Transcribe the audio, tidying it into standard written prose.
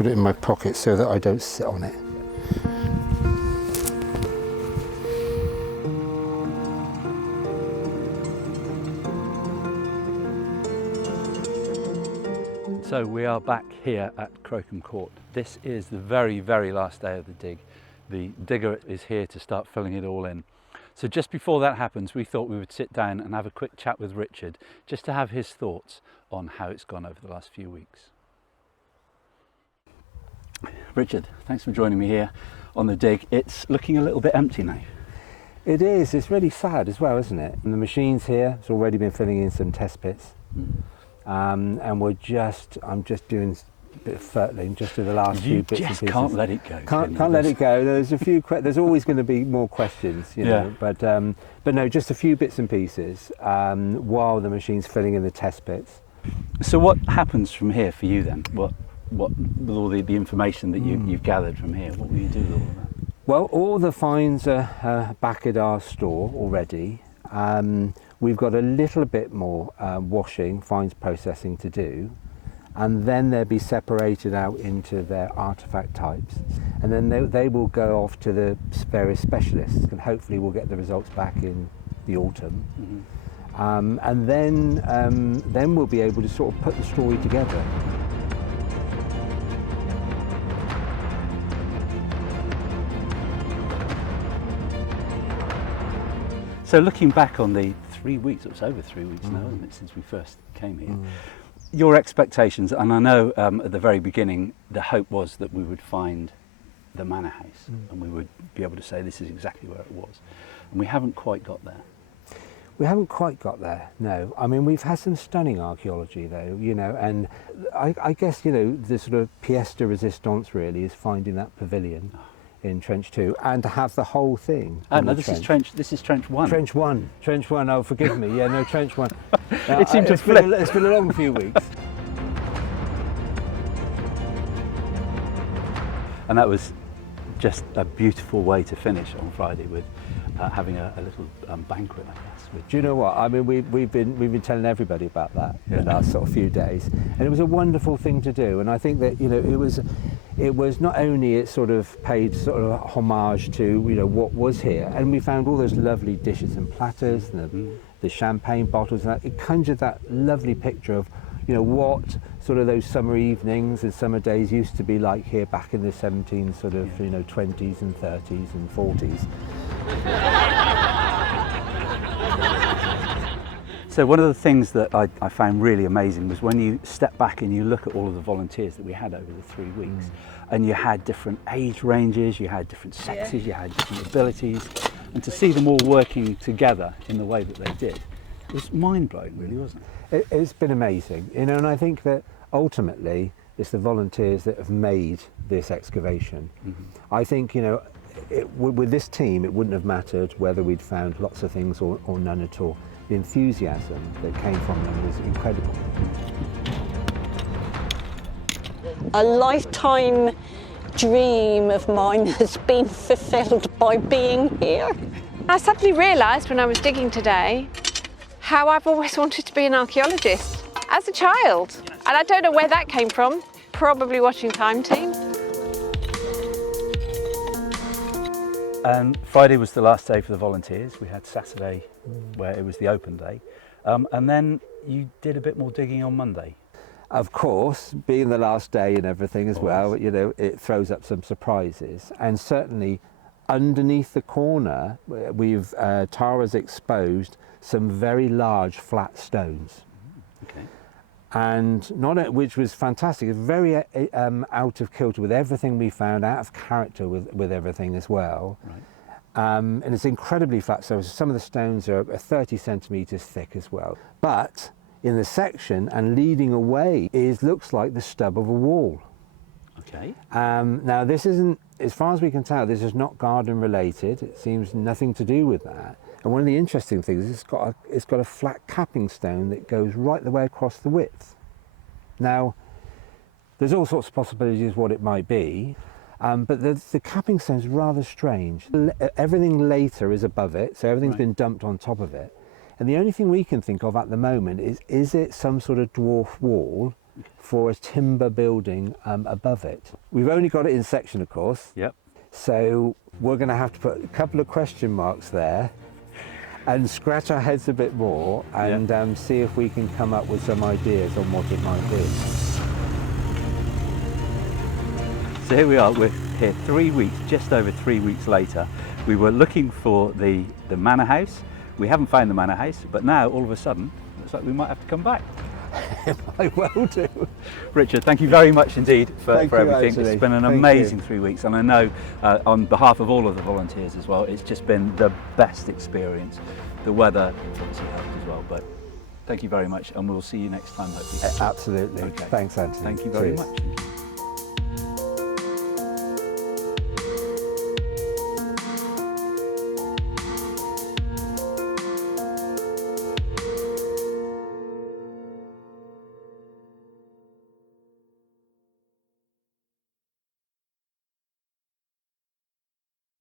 put it in my pocket so that I don't sit on it. So we are back here at Crowcombe Court. This is the very, very last day of the dig. The digger is here to start filling it all in. So just before that happens, we thought we would sit down and have a quick chat with Richard, just to have his thoughts on how it's gone over the last few weeks. Richard, thanks for joining me here on the dig. It's looking a little bit empty now. It is. It's really sad as well, isn't it? And the machine's here. It's already been filling in some test pits. And I'm just doing a bit of fertling just to the last few bits and pieces. You just can't let it go. Can't let it go. There's a few. There's always going to be more questions, you know. But no, just a few bits and pieces while the machine's filling in the test pits. So what happens from here for you then? What with all the information that you've gathered from here? What will you do with all of that? Well, all the fines are back at our store already. We've got a little bit more washing, fines processing to do, and then they'll be separated out into their artefact types, and then they will go off to the various specialists, and hopefully we'll get the results back in the autumn. And then we'll be able to sort of put the story together. So looking back on the 3 weeks, it was over 3 weeks now, isn't it, since we first came here. Your expectations, and I know at the very beginning the hope was that we would find the manor house and we would be able to say this is exactly where it was. And we haven't quite got there. We haven't quite got there, no. I mean, we've had some stunning archaeology though, you know, and I guess, you know, the sort of pièce de résistance really is finding that pavilion in Trench 2 and to have the whole thing. Oh no, this is Trench 1. Trench 1, oh forgive me, yeah, no, Trench 1. It seemed to flip. It's been a long few weeks. And that was just a beautiful way to finish on Friday with having a little banquet, I guess. Do you know what? I mean, we've been telling everybody about that in the last sort of few days, and it was a wonderful thing to do. And I think that, you know, it was not only it sort of paid sort of homage to, you know, what was here, and we found all those lovely dishes and platters, and the champagne bottles, and that, it conjured that lovely picture of, you know, what sort of those summer evenings and summer days used to be like here back in the 17 sort of, you know, 20s and 30s and 40s. So one of the things that I found really amazing was when you step back and you look at all of the volunteers that we had over the 3 weeks, and you had different age ranges, you had different sexes, you had different abilities, and to see them all working together in the way that they did, it was mind-blowing really, wasn't it? It's been amazing, you know, and I think that ultimately it's the volunteers that have made this excavation. I think, you know, with this team it wouldn't have mattered whether we'd found lots of things or none at all. The enthusiasm that came from them was incredible. A lifetime dream of mine has been fulfilled by being here. I suddenly realised when I was digging today how I've always wanted to be an archaeologist as a child. And I don't know where that came from, probably watching Time Team. And Friday was the last day for the volunteers. We had Saturday where it was the open day. And then you did a bit more digging on Monday. Of course, being the last day and everything as well, you know, it throws up some surprises. And certainly underneath the corner, Tara's exposed some very large flat stones. Okay. And which was fantastic. It's very out of kilter with everything we found, out of character with everything as well. Right. And it's incredibly flat. So some of the stones are 30 centimetres thick as well. But in the section and leading away looks like the stub of a wall. Okay. Now this isn't, as far as we can tell, this is not garden related. It seems nothing to do with that. And one of the interesting things is it's got a flat capping stone that goes right the way across the width. Now, there's all sorts of possibilities what it might be, but the capping stone's rather strange. Everything later is above it, so everything's been dumped on top of it. And the only thing we can think of at the moment is it some sort of dwarf wall for a timber building above it. We've only got it in section, of course. Yep. So we're going to have to put a couple of question marks there and scratch our heads a bit more and see if we can come up with some ideas on what it might be. So here we are, we're here 3 weeks, just over 3 weeks later. We were looking for the manor house. We haven't found the manor house, but now all of a sudden, looks like we might have to come back. I will do. Richard, thank you very much indeed for everything. Actually. It's been an amazing 3 weeks, and I know on behalf of all of the volunteers as well, it's just been the best experience. The weather obviously helped as well, but thank you very much, and we'll see you next time hopefully. Absolutely. Okay. Thanks, Anthony. Thank you very Cheers. much.